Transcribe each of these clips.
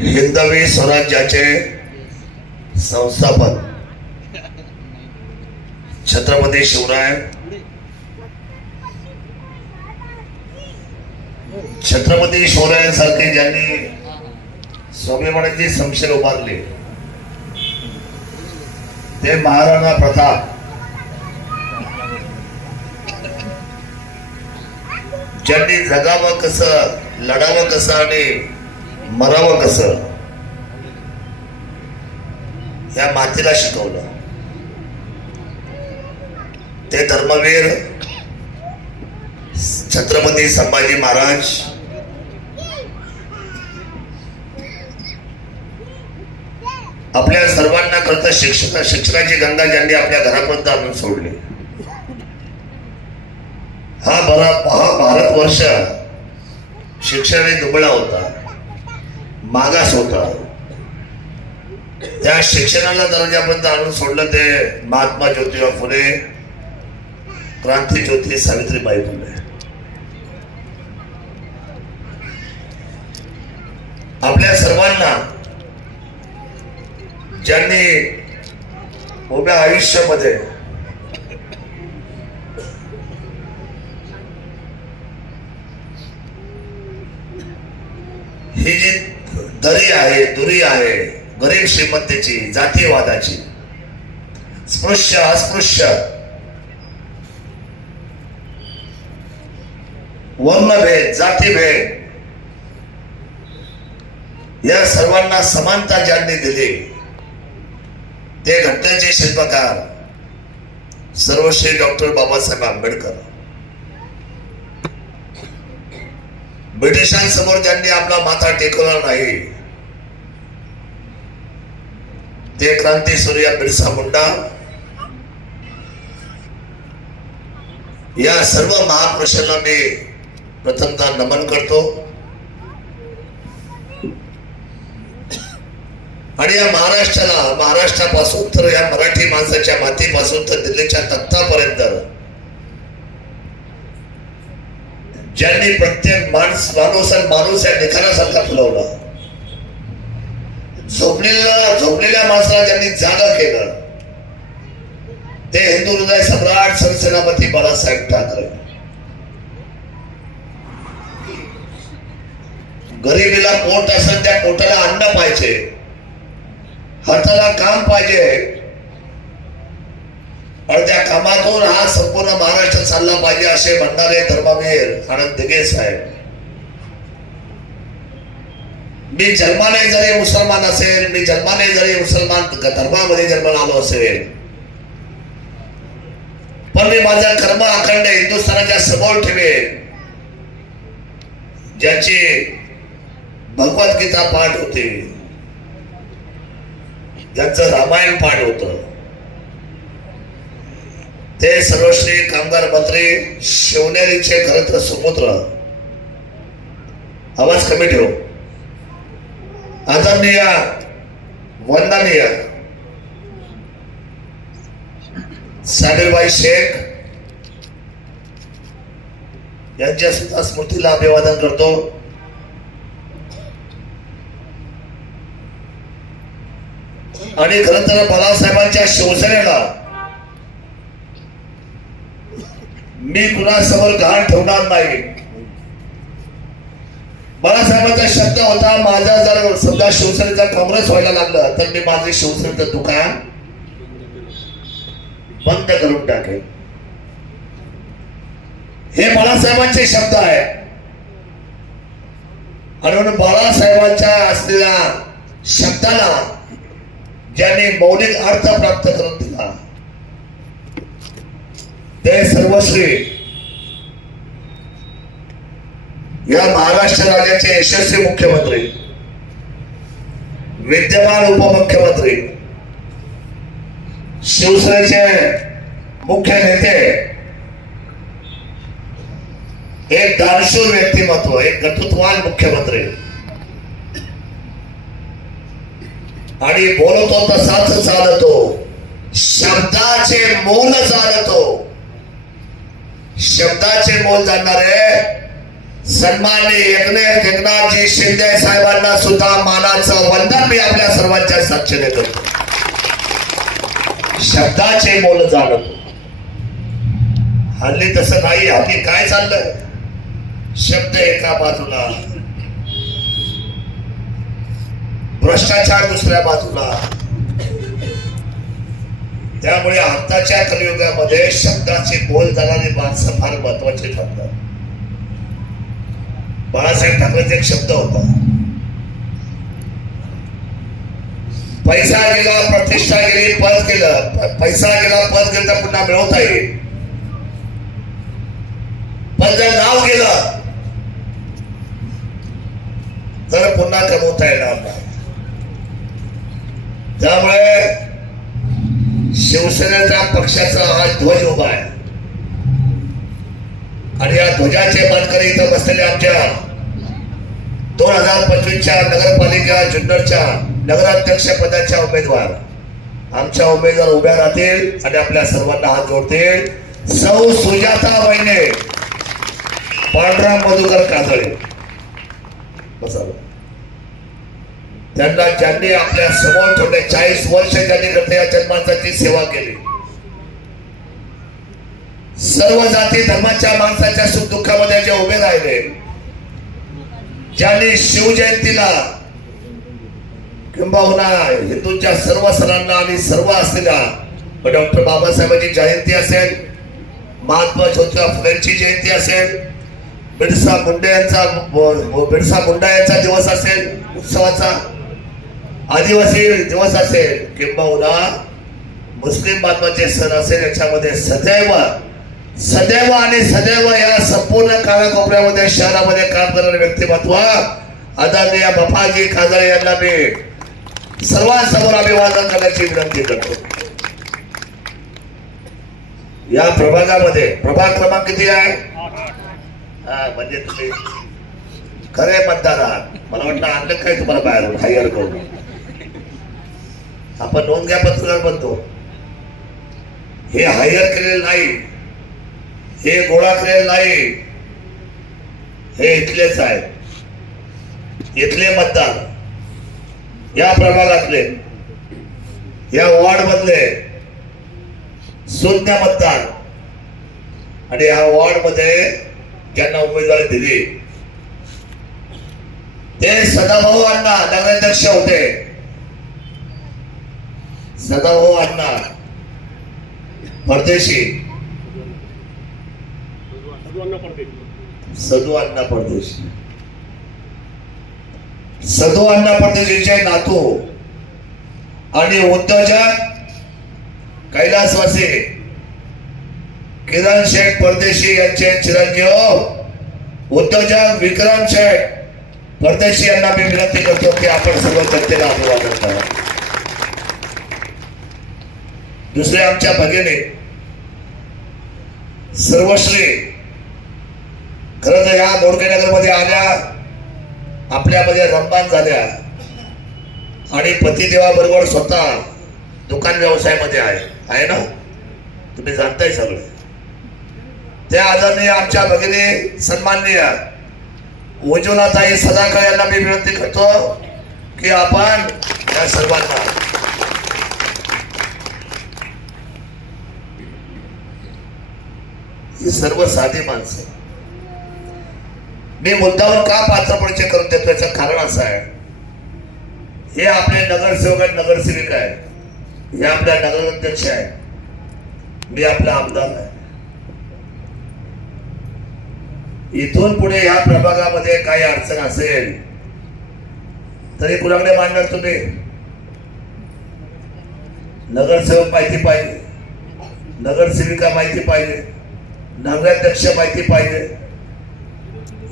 हिंदवी स्वराज्याचे संस्थापक छत्रपती शिवराय, छत्रपती शिवरायांसारखे ज्यांनी स्वाभिमानाची संशय उभारले ते महाराणा प्रताप, ज्यांनी जगावं कसं, लढावं कसं आणि मरावं कसं या मातीला शिकवलं, ते धर्मवीर छत्रपती संभाजी महाराज आपल्या सर्वांना करता शिक्षणाची गंगा ज्यांनी आपल्या घरापर्यंत आणून सोडली. हा भारतवर्ष शिक्षणाने दुबळा होता, मागास होता. त्या शिक्षणाला दर्जापर्यंत आणून सोडलं ते महात्मा ज्योतिबा फुले, क्रांती ज्योती सावित्रीबाई फुले. आपल्या सर्वांना ज्यांनी उभ्या आयुष्यामध्ये ही जी दरी आहे, दुरी आहे, गरीब श्रीमंतीची, जातीवादाची, स्पृश्य अस्पृश्य, वर्णभेद, जातीभेद या सर्वांना समानता ज्यांनी दिली ते घटनेचे शिल्पकार सर्वश्री डॉक्टर बाबासाहेब आंबेडकर. ब्रिटिशांसमोर ज्यांनी आपला माथा टेकवला नाही ते क्रांती सूर्य बिरसा मुंडा. या सर्व महापुरुषांना मी प्रथमतः नमन करतो आणि या महाराष्ट्रापासून तर या मराठी माणसाच्या मातीपासून तर दिल्लीच्या तख्तापर्यंत ज्यांनी प्रत्येक माणूस या निखारासारखा फुलवला, झोपलेल्या माणसाला ज्यांनी जागा केलं ते हिंदू हृदय सम्राट सरसेनापती बाळासाहेब ठाकरे. गरिबीला पोट असेल त्या पोटाला अन्न पाहिजे, हाताला काम पाहिजे आणि त्या कामातून हा संपूर्ण महाराष्ट्र चालला पाहिजे असे म्हणणारे धर्मवीर आनंद दिघे साहेब. मी जन्माने जरी मुसलमान असेल, मी जन्माने जरी मुसलमान धर्मामध्ये जन्माला आलो असेल, पण मी माझा कर्म अखंड हिंदुस्थानाच्या समोर ठेवेन. ज्याची भगवद्गीता पाठ होते, ज्यांचं रामायण पाठ होत, ते सर्वश्री कामगार मंत्री शिवनेरीचे खरं तर सुपुत्र, आवाज कमी ठेव, आदरणीय वंदनीय साबिरबाई शेख यांच्या सुद्धा स्मृतीला अभिवादन करतो. आणि खरं तर बाळासाहेबांच्या शिवसेनेला मी कुणासमोर घाण ठेवणार नाही. बाळासाहेबांचा शब्द होता, माझा जर समजा शिवसेनेचा काँग्रेस व्हायला लागलं तर मी माझे शिवसेनेचं दुकान बंद करून टाकेल. हे बाळासाहेबांचे शब्द आहे आणि म्हणून बाळासाहेबांच्या असलेल्या शब्दाला ज्यांनी मौलिक अर्थ प्राप्त करून दिला ते सर्वश्री या महाराष्ट्र राज्याचे यशस्वी मुख्यमंत्री, विद्यमान उपमुख्यमंत्री, शिवसेनेचे मुख्य नेते, एक दानशूर व्यक्तिमत्व, एक कर्तृत्ववान मुख्यमंत्री आणि बोलतो तसाच चालतो, शब्दाचे मोल जाणतो, शब्दाचे मोल जाणणारे सन्माननीय एकनाथजी शिंदे साहेबांना सुद्धा मानाचं वंदन मी आपल्या सर्वांच्या साक्षीने करतो. शब्दाचे मोल जाणतो. हल्ली तसं नाही. हल्ली काय चाललंय, शब्द एका बाजूला, भ्रष्टाचार दुसऱ्या बाजूला. त्यामुळे आताच्या कलियुगामध्ये शब्दाची बोल जाणारी माणसं फार महत्वाची ठरतात. बाळासाहेब ठाकरेंचा एक शब्द होता, पैसा गेला, प्रतिष्ठा गेली, पद गेलं. पैसा गेला, पद गेलं तर पुन्हा मिळवता येईल, पण जर नाव गेलं तर पुन्हा कमवता येणार नाही. त्यामुळे शिवसेनेचा पक्षाचा हा ध्वज उभा आहे आणि या ध्वजाचे मानकरी इथं बसलेले आमच्या 2025च्या नगरपालिका जुन्नरच्या नगराध्यक्ष पदाच्या उमेदवार, आमच्या उमेदवार उभ्या राहतील आणि आपल्या सर्वांना हात जोडतील. सौ सुजाता वहिने पांडुरंग मधुकर काजळे. त्यांना ज्यांनी आपल्या समोर ठेवले, 40 वर्ष ज्यांनी या जन्मांची सेवा केली, सर्व जाती धर्माच्या माणसाच्या सुख दुःखामध्ये जे उभे राहिले, ज्यांनी शिवजयंतीला किंबहुना हिंदूंच्या सर्व सणांना आणि सर्व असलेल्या डॉक्टर बाबासाहेबांची जयंती असेल, महात्मा ज्योतिबा फुलेंची जयंती असेल, बिरसा मुंडा यांचा दिवस असेल उत्सवाचा, आदिवासी दिवस असेल किंबहुना मुस्लिम बांधवांचे सण असेल, याच्यामध्ये सदैव सदैव आणि सदैव या संपूर्ण कानाकोपऱ्यामध्ये शहरामध्ये काम करणारे व्यक्तिमत्व आदरणीय बापाजी काजळे यांना मी सर्वांसमोर अभिवादन करण्याची विनंती करतो. या प्रभागामध्ये प्रभाग क्रमांक किती आहे? म्हणजे तुम्ही खरे मतदार आहात. मला वाटलं आणलं काय तुम्हाला बाहेरून हायर करून. आपण नोंद घ्या, पत्रकार बनतो. हे हायर केलेलं नाही, हे गोळा केलेलं नाही, हे इथलेच आहेत. इथले मतदार, या प्रभागातले, या वॉर्ड मधले शून्य मतदार आणि या वॉर्ड मध्ये ज्यांना उमेदवारी दिली ते सदाभाऊ अण्णा नगराध्यक्ष होते. सदाभाऊ अण्णा परदेशी, सदू अण्णा परदेशी, सदू अण्णा परदेशीचे नातू आणि उद्योजक कैलासवासी किरण शेठ परदेशी यांचे चिरंजीव उद्योजक विक्रम शेठ परदेशी यांना मी विनंती करतो की आपण सर्व जनतेला अभिवादन करा. दुसरे आमच्या भगिनी सर्वश्री, खरं तर या मोडकेनगर मध्ये आल्या, आपल्यामध्ये रममान झाल्या आणि पतिदेवाबरोबर स्वतः दुकान व्यवसायामध्ये आहे ना, तुम्ही जाणताय सगळे. त्या आदरणीय आमच्या भगिनी सन्माननीय उज्ज्वलाताई सदाकळ यांना मी विनंती करतो की आपण या सर्वांना ही सर्व साधी माणसं मी मुद्दावर का पात्र परिचय करून देतो, याचं कारण असं आहे, हे आपले नगरसेवक आणि नगरसेविका आहेत, हे आपल्या नगराध्यक्ष आहेत, मी आपला आमदार आहे. इथून पुढे या प्रभागामध्ये काही अडचण असेल तरी कुणाकडे मांडणार तुम्ही? नगरसेवक माहिती पाहिजे, नगरसेविका माहिती पाहिजे, नगराध्यक्ष माहिती पाहिजे.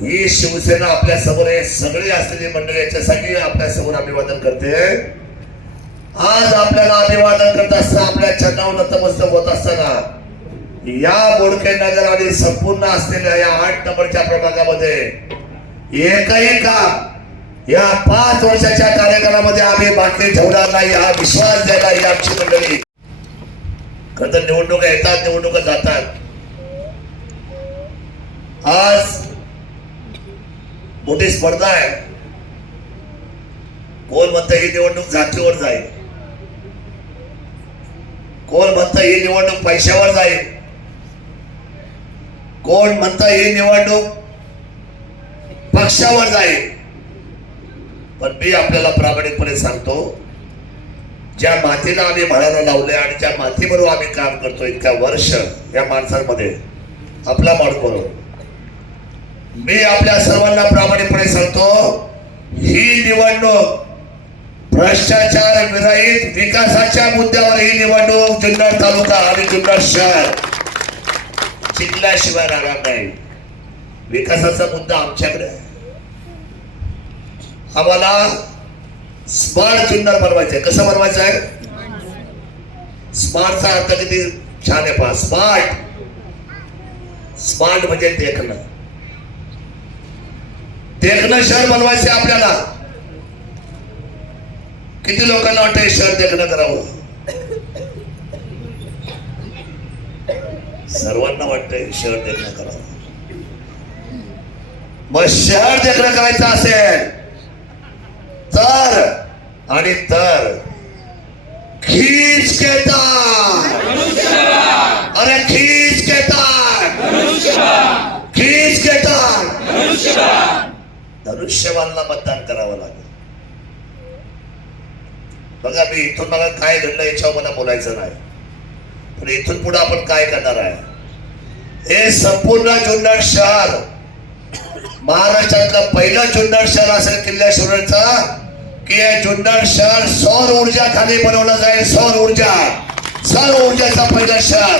ही शिवसेना आपल्या समोर आहे. सगळी असलेली मंडळी याच्यासाठी आपल्या समोर अभिवादन करते. आज आपल्याला अभिवादन करत असताना, आपल्या चरणावर नतमस्तक होत असताना, या बोडके नगर आणि संपूर्ण असलेल्या या 8 नंबरच्या प्रभागामध्ये एकही काम या 5 वर्षाच्या कार्यकाळामध्ये आम्ही बाकी ठेवणार नाही, हा विश्वास द्यायला ही आमची मंडळी. खरं तर निवडणुका येतात, निवडणुका जातात. आज मोठी स्पर्धा आहे. कोण म्हणतं ही निवडणूक जातीवर जाईल, कोण म्हणतं ही निवडणूक पैशावर जाईल, कोण म्हणतं ही निवडणूक पक्षावर जाईल. पण मी आपल्याला प्रामाणिकपणे सांगतो, ज्या मातीला आम्ही म्हणायला लावले आणि ज्या मातीबरोबर आम्ही काम करतो इतक्या वर्ष या माणसांमध्ये आपला माणूस, मी आपल्या सर्वांना प्रामाणिकपणे सांगतो, ही निवडणूक भ्रष्टाचार विरहित विकासाच्या मुद्द्यावर ही निवडणूक जुन्नर तालुका आणि जुन्नर शहर जिंकल्याशिवाय राहणार नाही. विकासाचा मुद्दा आमच्याकडे आहे. आम्हाला स्मार्ट जुन्नर बनवायचंय. कसं बनवायचं आहे? स्मार्टचा अर्थ किती छान आहे पहा. स्मार्ट म्हणजे देखणं शहर बनवायचे आपल्याला. किती लोकांना वाटतं शहर देखणं करावं? सर्वांना वाटतंय शहर देखणं करावं. मग शहर देखणं करायचं असेल तर खींच के तार, अरे खींच के तार, खींच के तार, धनुष्यबाणला मतदान करावं लागेल. बघा, मी इथून मला काय घडलं याच्यावर मला बोलायचं नाही, पण इथून पुढे आपण काय करणार आहे? हे संपूर्ण जुन्नर शहर महाराष्ट्रातलं पहिलं जुन्नर शहर असेल किल्ल्या शिवनेरचा, की हे जुन्नर शहर सौर ऊर्जा खाली बनवलं जाईल. सौर ऊर्जाचा पहिलं शहर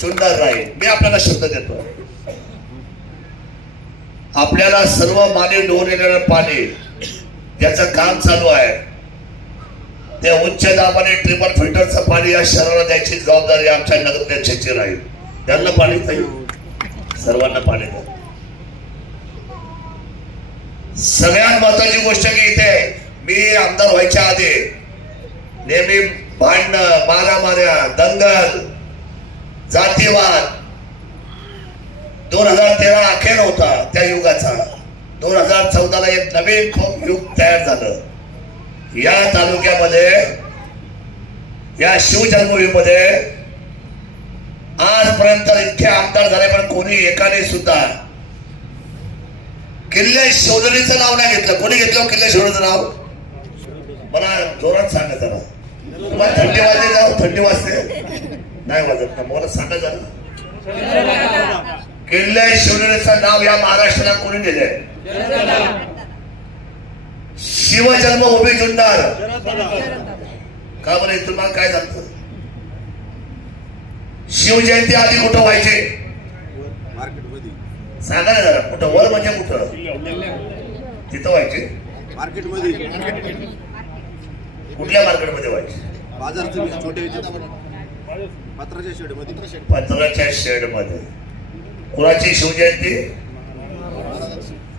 जुन्नर राहील. मी आपल्याला शब्द देतो, आपल्याला सर्व मानवी डोर येणारं पाणी ज्याचं काम चालू आहे ते उच्च दाबाने ट्रिपल फिल्टरचं पाणी या शहराला द्यायची जबाबदारी आमच्या नगराध्यक्षाची राहील. त्यांना पाणी पाहिजे, सर्वांना पाणी द्या. सगळ्यात महत्वाची गोष्ट की इथे मी आमदार व्हायच्या आधी नेहमी भांडणं, मारामाऱ्या, दंगल, जातीवाद 2013 अखेर होता त्या युगाचा. 2014ला एक नवीन युग तयार झालं. या तालुक्यामध्ये, या शिवजन्मभूमीमध्ये आजपर्यंत इतके आमदार झाले, पण कोणी एकाने सुद्धा किल्ले शिवनेरीचं नाव नाही घेतलं. कोणी घेतलं किल्ले शिवनेरीचं नाव? मला जोरात सांगा जरा. तुम्हाला थंडी वाजते जाऊ? थंडी वाजते? नाही वाजत ना, मला सांगा जरा. किल्ले शिवनेरीचं नाव या महाराष्ट्राला कोणी दिले? शिवजन्मभूमी जुन्नर. का बरं? इथून मग काय झालं? शिवजयंती आधी कुठं व्हायची? सांगा ना जरा. कुठं? वर म्हणजे कुठं? तिथं व्हायचे मार्केटमध्ये. कुठल्या मार्केटमध्ये व्हायचे? पत्राच्या शेडमध्ये. कुणाची शिवजयंती?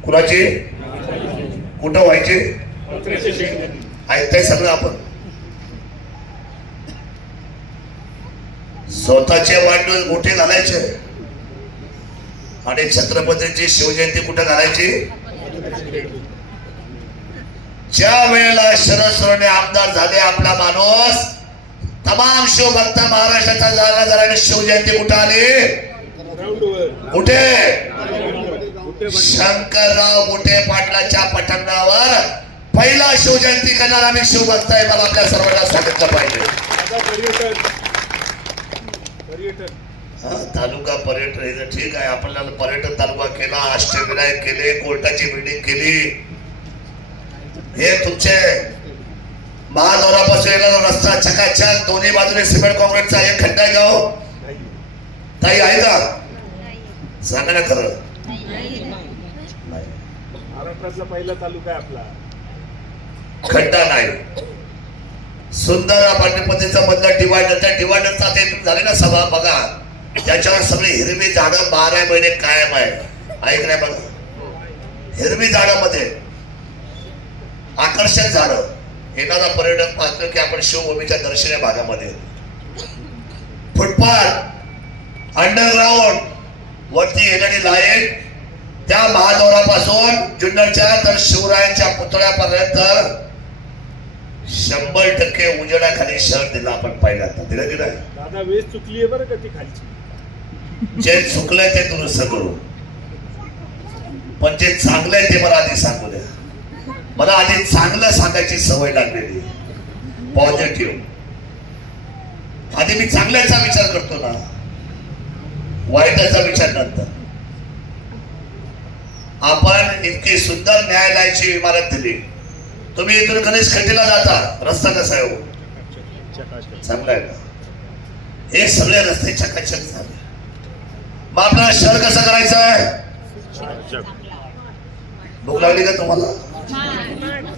कुणाची? कुठं व्हायचे? ऐकताय सगळं आपण. स्वतःचे वाढदिवस मोठे घालायचे आणि छत्रपतींची शिवजयंती कुठं घालायची? ज्या वेळेला शरद सोनवणे आमदार झाले, आपला माणूस तमाम शिवभक्त महाराष्ट्राचा जागा झाला आणि शिवजयंती कुठं आली? कुठे? शंकरराव मोठे पाटलाच्या पटांगणावर पहिला शिवजयंती करणार आम्ही शिवभक्त आहे. मला आपल्या सर्वांना सांगितलं पाहिजे. तालुका पर्यटन हे ठीक आहे, आपल्याला पर्यटन तालुका केला, अष्टविनायक केले, कोर्टाची बिल्डिंग केली. हे तुमचे महाद्वारापासून येणारा रस्ता चकाचक, दोन्ही बाजूने सिमेंट कॉन्क्रीटचा एक खड्डा आहे. गाव ताई आहे का? सांगा ना खरं. महाराष्ट्रातला पहिला तालुका आहे आपला. खड्डा नाही. सुंदर पाटणपतीचा मधला डिवायडर, त्या डिवायडरचा ते झाले ना सभा बघा, त्याच्यावर सगळे हिरवी झाडं 12 महिने कायम आहे. ऐक नाही बघा, हिरवी झाडामध्ये आकर्षक झाडं. येणारा पर्यटक पाहतो की आपण शिवभूमीच्या दर्शनीय भागामध्ये फुटपाथ, अंडरग्राउंड, वरती येणारी लाईट, त्या महाद्वारापासून जुन्नरच्या तर शिवरायांच्या पुतळ्यापर्यंत 100% उजेडाखाली शहर दिला आपण पहिल्यांदा. दिलं की नाही? दादा वेळ चुकली आहे बरं का ती खालची. जे चुकलंय ते दुरुस्त करू, पण जे चांगलंय ते मला आधी सांगू द्या. मला आधी चांगलं सांगायची सवय लागलेली, पॉझिटिव्ह. आधी मी चांगल्याचा विचार करतो ना, वाईटाचा विचार नंतर. आपण इतकी सुंदर न्यायालयाची इमारत दिली. तुम्ही इथून गणेश खड्डीला जाता, रस्ता कसा आहे हो? चांगला आहे का? हे सगळे रस्ते चकाचक झाले. मग आपल्याला शहर कसं करायचं आहे? भूक लागली का तुम्हाला?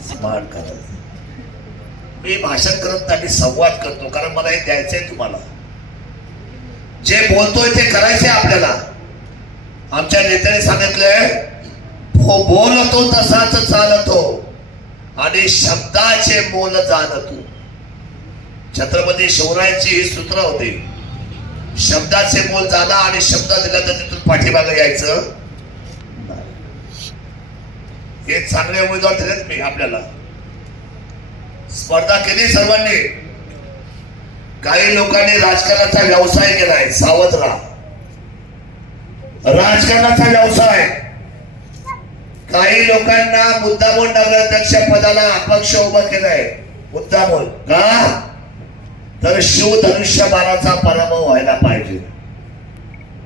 स्मार्ट करायचं. मी भाषण करत नाही, मी संवाद करतो, कारण मला हे द्यायचंय तुम्हाला. जे बोलतोय ते करायचंय आपल्याला. आमच्या नेत्याने सांगितलंय, बोलतो तसाच चालतो आणि शब्दाचे मोल जाणतो. छत्रपती शिवरायांची ही सूत्र होती, शब्दाचे मोल जाणा आणि शब्द दिला तर तिथून पाठीमागे यायचं. हे चांगले उमेदवार दिलेत मी आपल्याला. स्पर्धा केली सर्वांनी. काही लोकांनी राजकारणाचा व्यवसाय केलाय, सावध राहा. राजकारणाचा व्यवसाय. काही लोकांना मुद्दामून नगराध्यक्ष पदाला अपक्ष उभं केलंय, मुद्दामून. का? तर शिवधनुष्यबाणाचा पराभव व्हायला पाहिजे.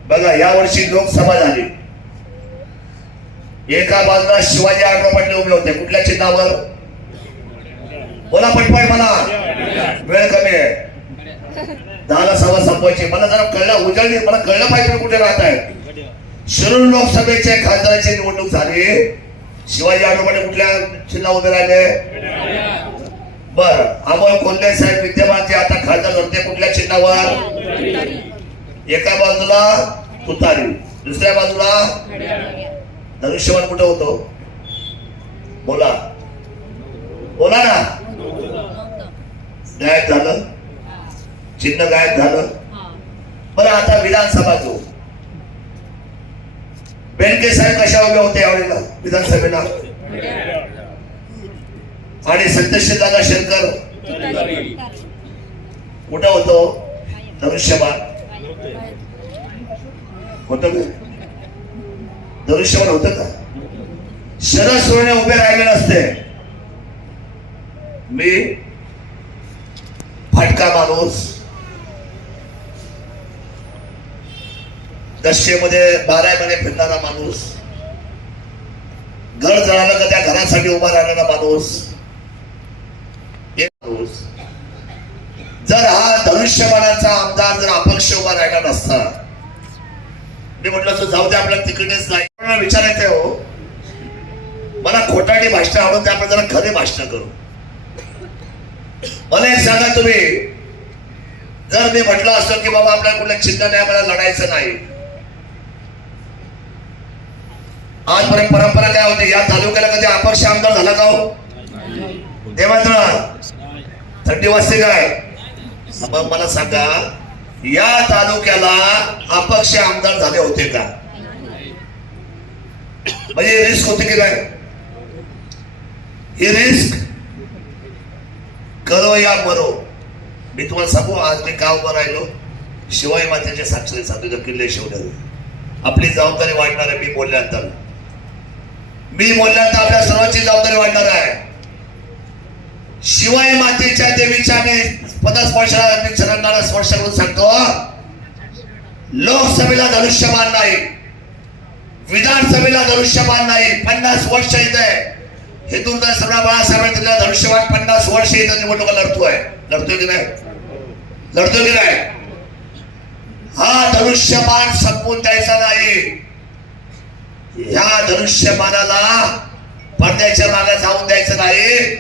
बघा, यावर्षी लोकसभा झाली. एका बाजूला शिवाजी आढळराव पाटील उभे होते. कुठल्या चिन्हावर? बोला पटपट, मला वेळ कमी आहे. 10ला सभा संपवायची. मला जरा कळलं, उजळली, मला कळलं पाहिजे कुठे राहत आहे. शिरूर लोकसभेचे खासदाराची निवडणूक झाली. शिवाजी आढळराव पाटील कुठल्या चिन्हा उभे राहिले? बर. अमोल कोल्हे साहेब विद्यमान जे आता खासदार होते, कुठल्या चिन्हावर? एका बाजूला तुतारी, दुसऱ्या बाजूला धनुष्यबाण. कुठं होतो? बोला बोला ना. गायब झालं, चिन्ह गायब झालं. बरं, आता विधानसभा जो बेनके साहेब कशा उभे होते यावेळेला विधानसभेला? आणि सत्यशील दादा शेरकर कुठं होतो? धनुष्यबाण होत का? धनुष्यबाण होत का? शरद सोडणे उभे राहिले नसते. मी फटका माणूस, दशेमध्ये 12 महिने फिरणारा माणूस, घर जळालं का त्या घरासाठी उभा राहणारा माणूस. जर हा धनुष्यबाणाचा आमदार जर अपक्ष उभा राहिला नसता, मी म्हटलं असं जाऊ दे, आपल्याला तिकडेच नाही. विचारायचंय हो, मला खोटाटी भाषण आवडत, आपण जरा खरे भाषण करू. मला एक सांगा तुम्ही, जर मी म्हटलं असतं की बाबा आपल्याला कुठल्या चिन्ह नाही, मला लढायचं नाही. आजपर्यंत परंपरा काय होती? या तालुक्याला कधी अपक्ष आमदार झाला का हो? ते मात्र थंडी वाजते काय? मग मला सांगा, या तालुक्याला अपक्ष आमदार झाले होते का? म्हणजे रिस्क होती की काय? ही रिस्क करो या मरो. मी तुम्हाला सांगू, आज मी का उभं राहिलो? शिवाई मातेच्या साक्षरी सांगतो, किल्ले शिवण्यावर आपली जबाबदारी वाढणार आहे. मी बोलल्यानंतर आपल्या सर्वांची जबाबदारी वाढणार आहे. शिवाई मातेच्या देवीच्या मी पदस्पर्शाला चरणाला स्पर्श करून सांगतो, लोकसभेला धनुष्यबाण नाही, विधानसभेला धनुष्यबाण नाही. 50 वर्ष इथे हिंदुत्व सरदार बाळासाहेब दिलेला धनुष्यबाण 50 वर्ष इथं निवडणुका लढतोय की नाही? लढतोय की नाही? हा धनुष्यबाण संपवून द्यायचा नाही. या धनुष्यबाणाला पडद्याच्या मागे जाऊन द्यायचं नाही.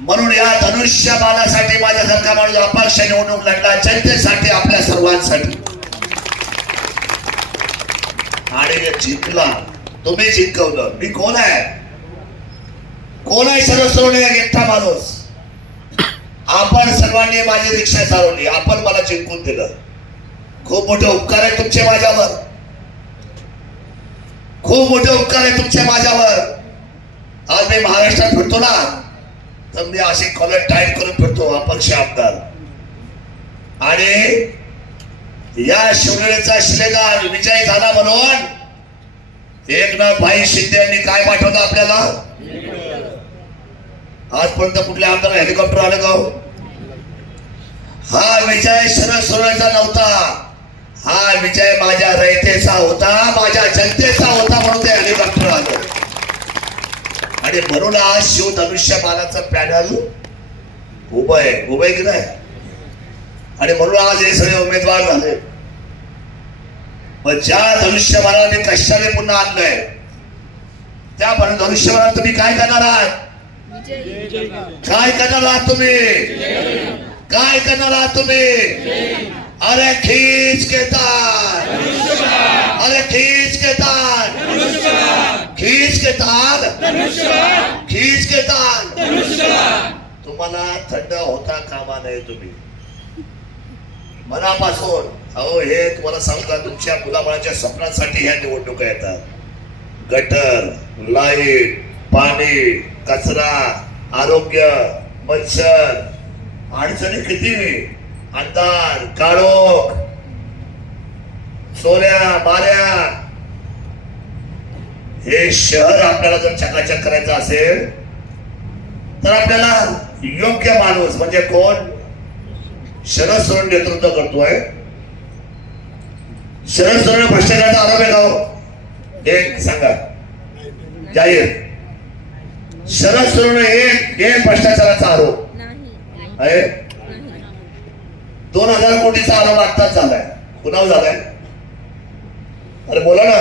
म्हणून या धनुष्यबाणासाठी माझ्यासारखा माणूस अपक्ष निवडणूक लढला, जनतेसाठी, आपल्या सर्वांसाठी. आणि जिंकला. तुम्ही जिंकवलं. मी कोण आहे? कोण आहे? सर्वस्वने एकटा माणूस. आपण सर्वांनी माझी रिक्षा चालवली, आपण मला जिंकून दिलं. खूप मोठे उपकार आहे तुमचे माझ्यावर. खूप मोठे उपकार आहे तुमचे माझ्यावर. आज मी महाराष्ट्रात फिरतो ना, तर मी अशी कॉलर टाईट करून फिरतो अपक्ष आमदार. आणि या शिवनेरीचा शिलेदार विजय झाला म्हणून एकनाथ भाई शिंदे यांनी काय पाठवलं आपल्याला. आजपर्यंत कुठल्या आमदार हेलिकॉप्टर आलं का हो? हा विजय शरद सोनवणेचा नव्हता, हा विजय माझ्या रयतेचा होता, माझ्या जनतेचा होता, म्हणून ते हेलिकॉप्टर आलं. आणि म्हणून आज शिवधनुष्यबाणाचं पॅनल उभं आहे की नाही. आणि म्हणून आज हे सगळे उमेदवार झाले. पण ज्या धनुष्यबाणाने कशाने पुन्हा आणलंय त्या धनुष्यबाणात तुम्ही काय करणार आहात? काय करणार आहात तुम्ही? काय करणार आहात तुम्ही? अरे खींच के तार, अरे खींच के तार, खींच के तार, खींच के तार. तुम्हाला थंड होता कामा नये. तुम्ही मनापासून अहो हे तुम्हाला सांगू का, तुमच्या मुलाबाळाच्या स्वप्नांसाठी ह्या निवडणुका येतात. गटर, लाईट, पाणी, कचरा, आरोग्य, मच्छर, अडचणी किती, अंधार, काळोख, चोऱ्या माऱ्या. हे शहर आपल्याला जर चकाचक करायचं असेल तर आपल्याला योग्य माणूस म्हणजे कोण? शरद सोनवणे नेतृत्व करतोय. शरद सोनवणे भ्रष्टाचाराचा आरोप आहे का हो? एक सांगा जाहीर. शरद सोनवणे एक भ्रष्टाचाराचा आरोप आहे. 2000 कोटीचा आरोप आत्ताच झालाय. कुणावर झालाय? अरे बोला ना.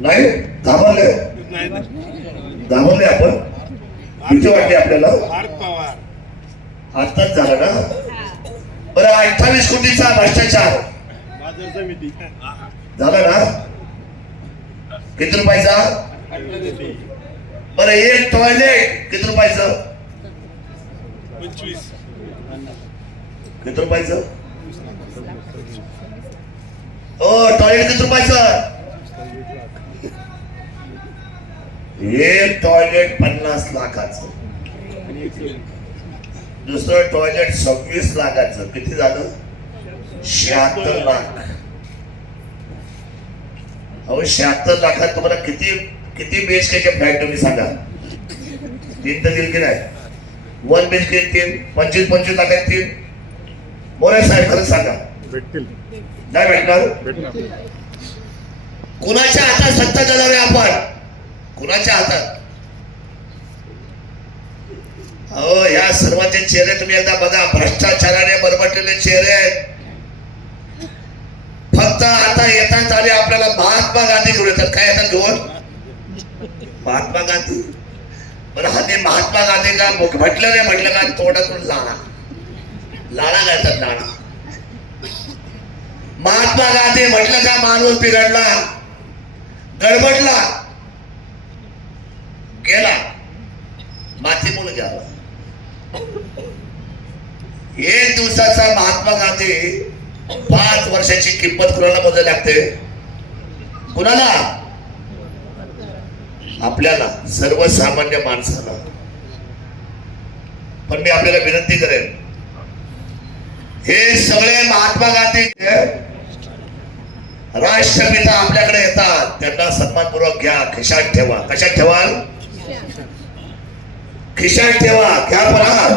नाही घाबरले, घाबरले आपण. भीती वाटते आपल्याला. आत्ताच झाला ना. बरं 28 कोटीचा भ्रष्टाचार झाला ना. किती रुपयाचा? बरं एक टॉयलेट किती रुपयाचं? 25. किती रुपयाचं? हो टॉयलेट किती रुपयाचं? एक टॉयलेट 50 लाखाचं. दुसरं टॉयलेट 26 लाखाचं. किती झालं? 76 लाख. अहो 76 लाखात तुम्हाला किती बीएचकेचे फ्लॅट तुम्ही सांगा. 3 तर दिल की नाही? 1 बीएचके 3, 25 लाखात 3. मोरे साहेब खरं सांगा भेटतील? नाही भेटणार. कुणाच्या हातात सत्ता देणार आहे आपण? कुणाच्या हातात? अहो ह्या सर्वांचे चेहरे तुम्ही एकदा बघा. भ्रष्टाचाराने बरबटलेले चेहरे आहेत. फक्त आता येतात आले आपल्याला महात्मा गांधी घेऊन येतात. काय येतात घेऊन? महात्मा गांधी. बरं हाती महात्मा गांधी का म्हटलं नाही म्हटलं का तोंडातून लाडा घालतात. लाडा. महात्मा गांधी म्हटलं का माणूस बिघडला, गडबडला, गेला, माती म्हणून गेला. 1 दिवसाचा महात्मा गांधी 5 वर्षाची किंमत कुणाला मोजायला लागते? कुणाला? आपल्याला, सर्वसामान्य माणसाला. पण मी आपल्याला विनंती करेन, हे सगळे महात्मा गांधी राष्ट्रपिता आपल्याकडे येतात, त्यांना सन्मानपूर्वक घ्या, खिशात ठेवा. कशात ठेवाल? खिशात ठेवा. घ्या. पहा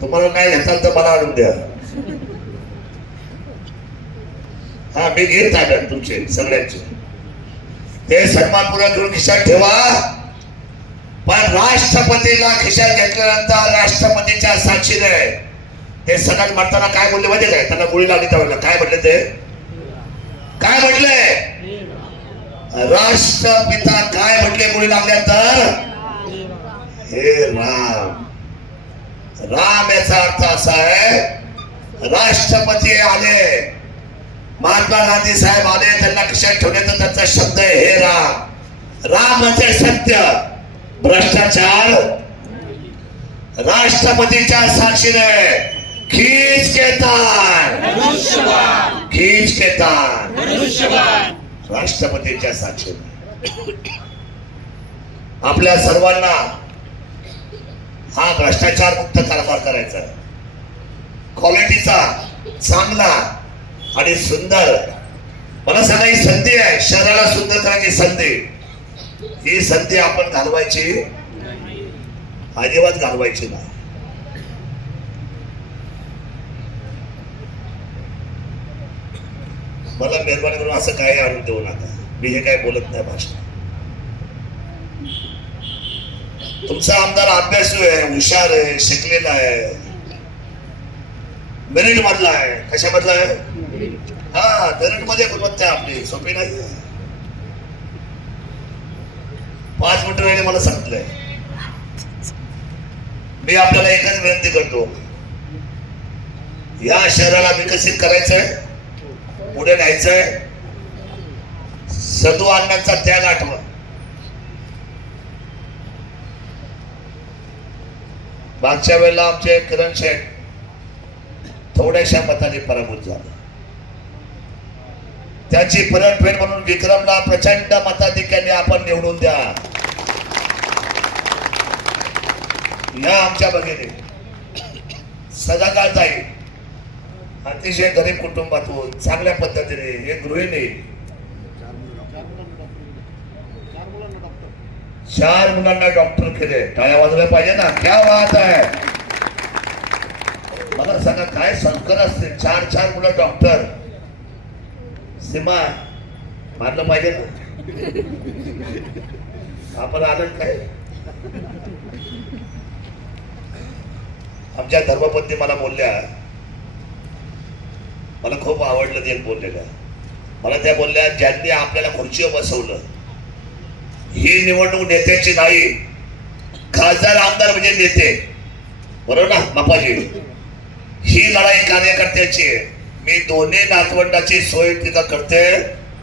तुम्हाला नाही घेताल तर मला आणून द्या. हा मी घेत आहे तुमचे सगळ्यांचे. ते सन्मानपूर्वक घेऊन खिशात ठेवा. पण राष्ट्रपतीला खिशात घेतल्यानंतर राष्ट्रपतीच्या साक्षीने ते सगळ्यात मारताना काय बोलले माहिती काय? त्यांना गोळी लागली त्यावेळेला काय म्हटले? ते काय म्हटले? राष्ट्रपिता काय म्हटले गोळी लागल्यानंतर? हे राम. राम याचा अर्थ असा आहे, राष्ट्रपती आले, महात्मा गांधी साहेब आले, त्यांना खिशात ठेवले तर त्यांचा शब्द आहे हे राम. राम म्हणजे सत्य. भ्रष्टाचार राष्ट्रपतीच्या साक्षीने खींच के तार, खींच के तार, राष्ट्रपतींच्या साक्षीने आपल्या सर्वांना हा भ्रष्टाचार मुक्त कारभार करायचा, क्वालिटीचा, चांगला आणि सुंदर. मला सांगा, ही संधी आहे शहराला सुंदर करायची संधी. ही संधी आपण घालवायची अजिबात घालवायची नाही. मला मेहरबानी करून असं काही आणून देऊ नका. मी हे काय बोलत नाही भाषण. तुमचा आमदार अभ्यासू आहे, हुशार आहे, शिकलेला आहे, मेरिट मधला आहे. कशामधला आहे? हा, मेरिट मध्ये गुणवत्ता आहे आपली, सोपी नाही. 5 मिनिटं राहिले मला सांगितलंय. मी आपल्याला एकच विनंती करतो, या शहराला विकसित करायचंय, पुढे न्यायचंय. सदू अण्णांचा त्याग आठवा. मागच्या वेळेला आमचे किरण शेठ थोड्याशा मताने पराभूत झाले. त्याची परतफेड म्हणून विक्रमला प्रचंड मताधिक्याने आपण निवडून द्या. या आमच्या भगिनी सदाकाळ ताई, अतिशय गरीब कुटुंबातून चांगल्या पद्धतीने एक गृहिणी, 4 मुलांना डॉक्टर केले. टाळ्या वाजवल्या पाहिजे ना. क्या बात आहे. मला सांगा, काय संस्कार असते. 4 मुलं डॉक्टर. सीमा मानलं पाहिजे ना. आपण आनंद काय. आमच्या धर्मपत्नी मला बोलल्या, मला खूप आवडलं ते बोललेल्या. मला त्या बोलल्या, ज्यांनी आपल्याला खुर्चीवर बसवलं, ही निवडणूक नेत्याची नाही, खासदार आमदार म्हणजे नेते, बरोबर ना बापाजी. ही लढाई कार्यकर्त्याची आहे. मी दोन्ही नातवंडाची सोय तिथं करते,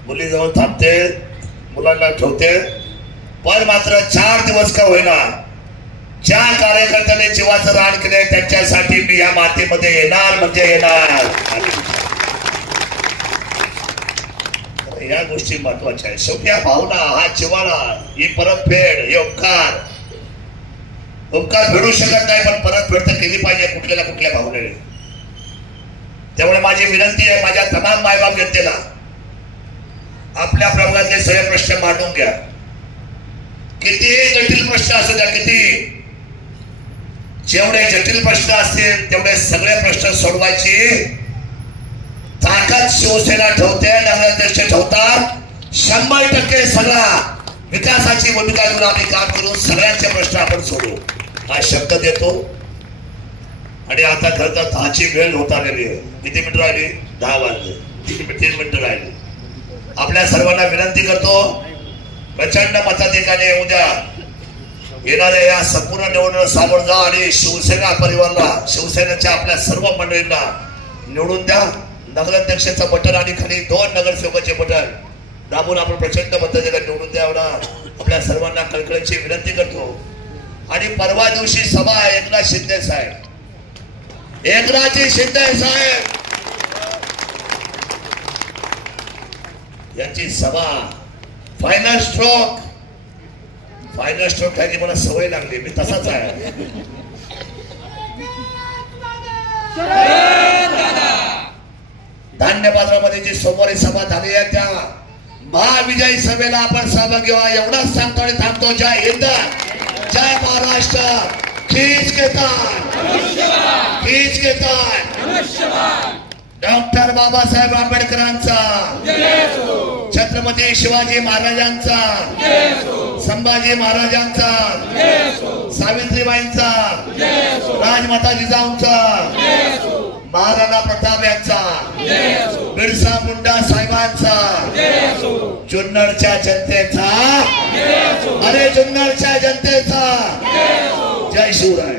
मुलीजवळ थांबते, मुलांना ठेवते. पण मात्र 4 दिवस का होईना, ज्या कार्यकर्त्याने जीवाचं रान केले त्यांच्यासाठी मी या मातीमध्ये येणार म्हणजे येणार. या गोष्टी महत्वाच्या आहेत. शेवटी हा भावना, हा जिव्हाळा, ही परतफेड, हे उपकार फेडू शकत नाही, पण परतफेड तर केली पाहिजे कुठल्या कुठल्या भावनेने. त्यामुळे माझी विनंती आहे माझ्या तमाम मायबाप जनतेला, आपल्या प्रभागातले सगळे प्रश्न मांडून घ्या. कितीही जटिल प्रश्न असू द्या, किती जेवढे जटिल प्रश्न असतील तेवढे सगळे प्रश्न सोडवायची ताकद शिवसेना ठेवते, नगराध्यक्ष ठेवतात. 100% सगळा विकासाची भूमिका घेऊन आम्ही काम करू, सगळ्यांचे प्रश्न आपण सोडू हा शब्द देतो. आणि आता खरं तर 10ची वेळ होत आलेली आहे. किती मिनिटं राहिली? 10 वाजले. 3 मिनिटं राहिली. आपल्या सर्वांना विनंती करतो, प्रचंड मताधिकाने उद्या येणाऱ्या या संपूर्ण निवडणूक सामोरं जा आणि शिवसेना परिवाराला, शिवसेनेच्या आपल्या सर्व मंडळींना निवडून द्या. नगराध्यक्षाचं बटन आणि खाली 2 नगरसेवकाचे बटन दाबून आपण प्रचंड मताधिकार निवडून द्यावं आपल्या सर्वांना कळकळीची विनंती करतो. आणि परवा दिवशी सभा आहे एकनाथ शिंदे साहेब, एकनाथजी शिंदे साहेब यांची सभा. फायनल स्ट्रोक ह्याची मला सवय लागली, मी तसाच आहे. धान्य बाजारामध्ये जी सोमवारी सभा झाली आहे त्या महाविजयी सभेला आपण सहभागी व्हा एवढाच सांगतो आणि थांबतो. जय हिंद, जय महाराष्ट्र. खींच के तार, खींच के तार. डॉक्टर बाबासाहेब आंबेडकरांचा, छत्रपती शिवाजी महाराजांचा, संभाजी महाराजांचा, सावित्रीबाईंचा, राजमाता जिजाऊंचा, महाराणा प्रताप यांचा, बिरसा मुंडा साहेबांचा, जुन्नरच्या जनतेचा, अरे जुन्नरच्या जनतेचा जय शिवराय.